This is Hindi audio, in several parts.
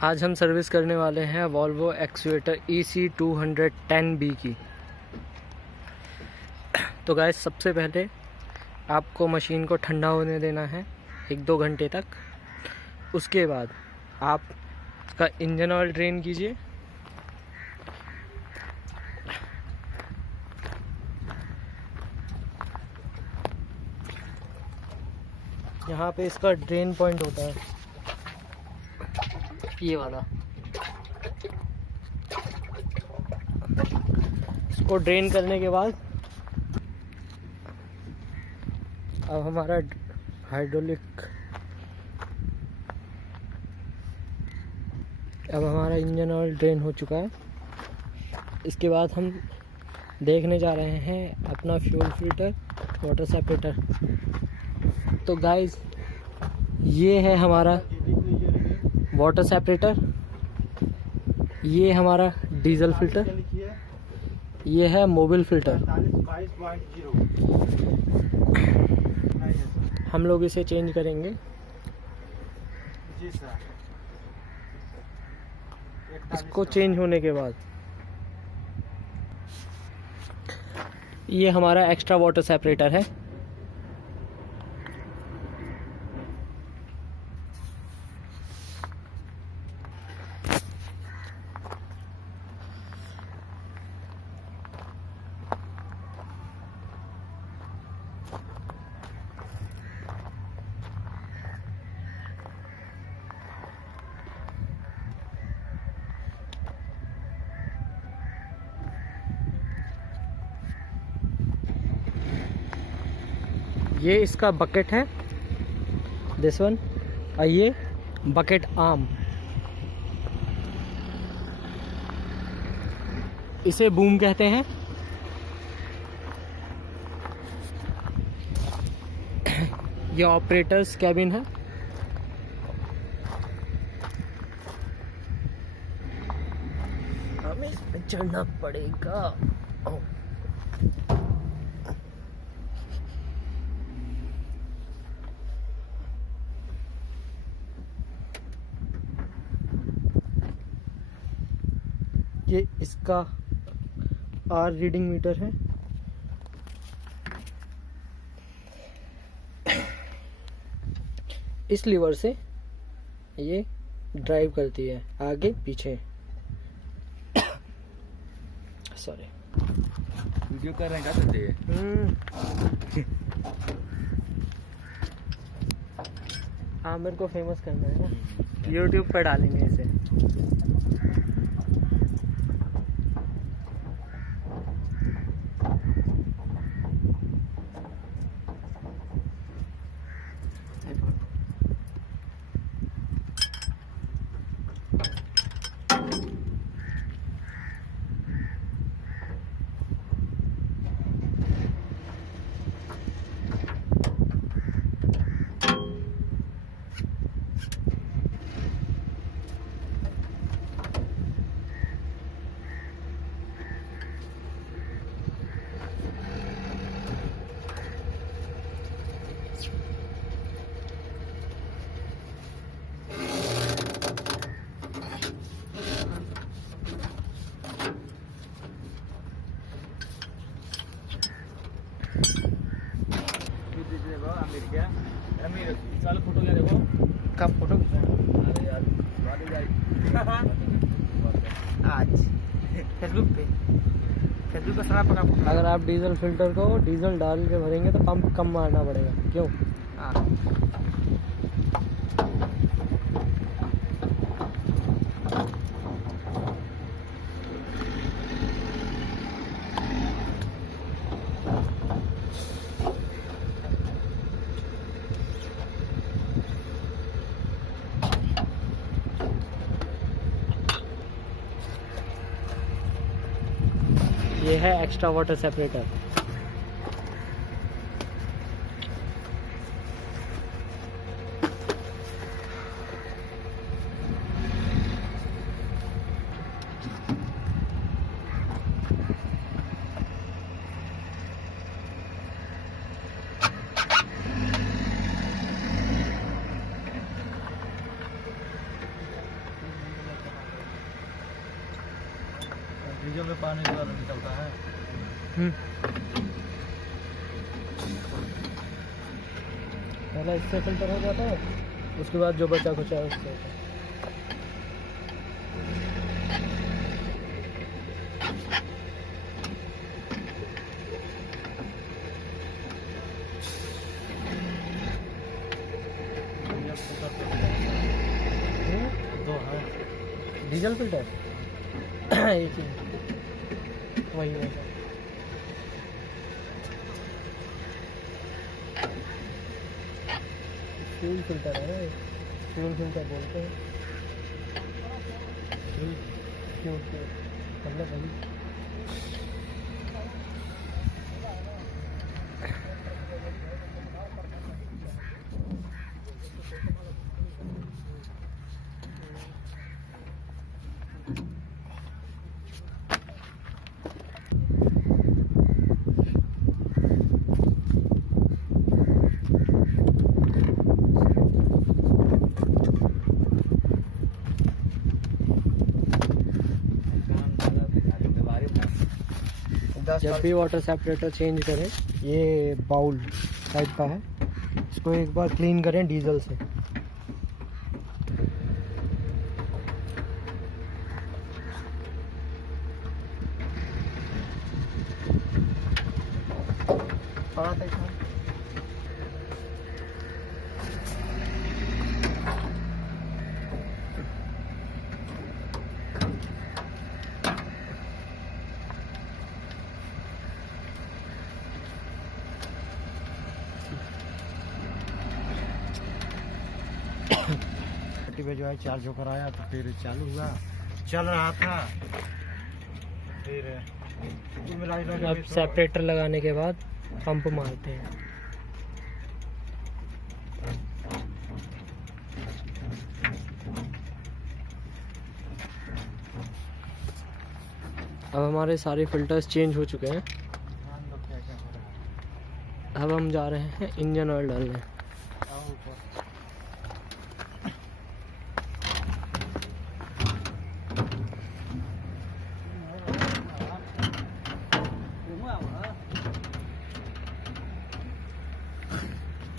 आज हम सर्विस करने वाले हैं वॉल्वो एक्सवेटर EC210B की। तो गाइस, सबसे पहले आपको मशीन को ठंडा होने देना है 1-2 घंटे तक। उसके बाद आप इसका इंजन ऑयल ड्रेन कीजिए। यहाँ पे इसका ड्रेन पॉइंट होता है, ये वाला। इसको ड्रेन करने के बाद अब हमारा इंजन ऑयल ड्रेन हो चुका है। इसके बाद हम देखने जा रहे हैं अपना फ्यूल फिल्टर, वाटर सेपरेटर। तो गाइस, ये है हमारा वाटर सेपरेटर, ये हमारा डीजल फिल्टर, ये है मोबिल फिल्टर। हम लोग इसे चेंज करेंगे। इसको चेंज होने के बाद ये हमारा एक्स्ट्रा वाटर सेपरेटर है। ये इसका बकेट है, दिस वन, और ये बकेट आर्म। इसे बूम कहते हैं। ये ऑपरेटर्स कैबिन है। हमें इस पे चढ़ना पड़ेगा। ये इसका आर रीडिंग मीटर है। इस लीवर से ये ड्राइव करती है आगे पीछे। सॉरी, वीडियो कर रहे हैं, क्या करते हैं? हाँ, मेरे को फेमस करना है ना, YouTube पर डालेंगे इसे। फोटो क्या देखो, कब फोटो अरे यार आज फेसबुक का सारा पका। अगर आप डीजल फिल्टर को डीजल डाल के भरेंगे तो पंप कम मारना पड़ेगा। क्यों? हाँ, ये है एक्स्ट्रा वाटर सेपरेटर। पानी का निकलता है। पहले इससे फिल्टर हो जाता है, उसके बाद जो बचा खुचा है उससे। तो है डीजल फिल्टर एक ही वही है। फ्यूल फिल्टर है, फ्यूल फिल्टर बोलते हैं। फ्यूल मतलब वही। जब भी वाटर सेपरेटर चेंज करें, ये बाउल टाइप का है, इसको एक बार क्लीन करें डीजल से। पे जो है चार्ज होकर आया तो फिर चालू हुआ, चल रहा था। फिर अब सेपरेटर लगाने के बाद पंप मारते हैं। अब हमारे सारे फिल्टर्स चेंज हो चुके हैं। अब हम जा रहे हैं इंजन ऑयल डालने।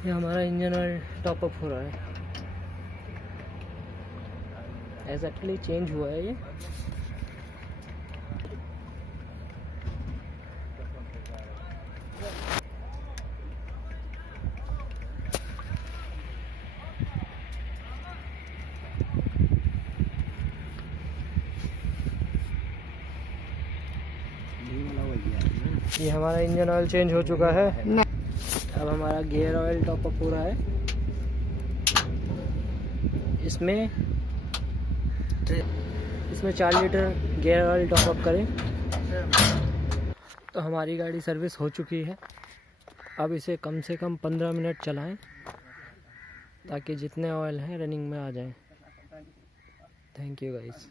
ये हमारा इंजन ऑयल टॉप अप हो रहा है। एक्जैक्टली चेंज हुआ है ये। ये हमारा इंजन ऑयल चेंज हो चुका है। अब हमारा गियर ऑयल टॉप अप हो रहा है। इसमें 4 litre gear oil top up करें तो हमारी गाड़ी सर्विस हो चुकी है। अब इसे कम से कम 15 मिनट चलाएं ताकि जितने ऑयल हैं रनिंग में आ जाएं। Thank you guys.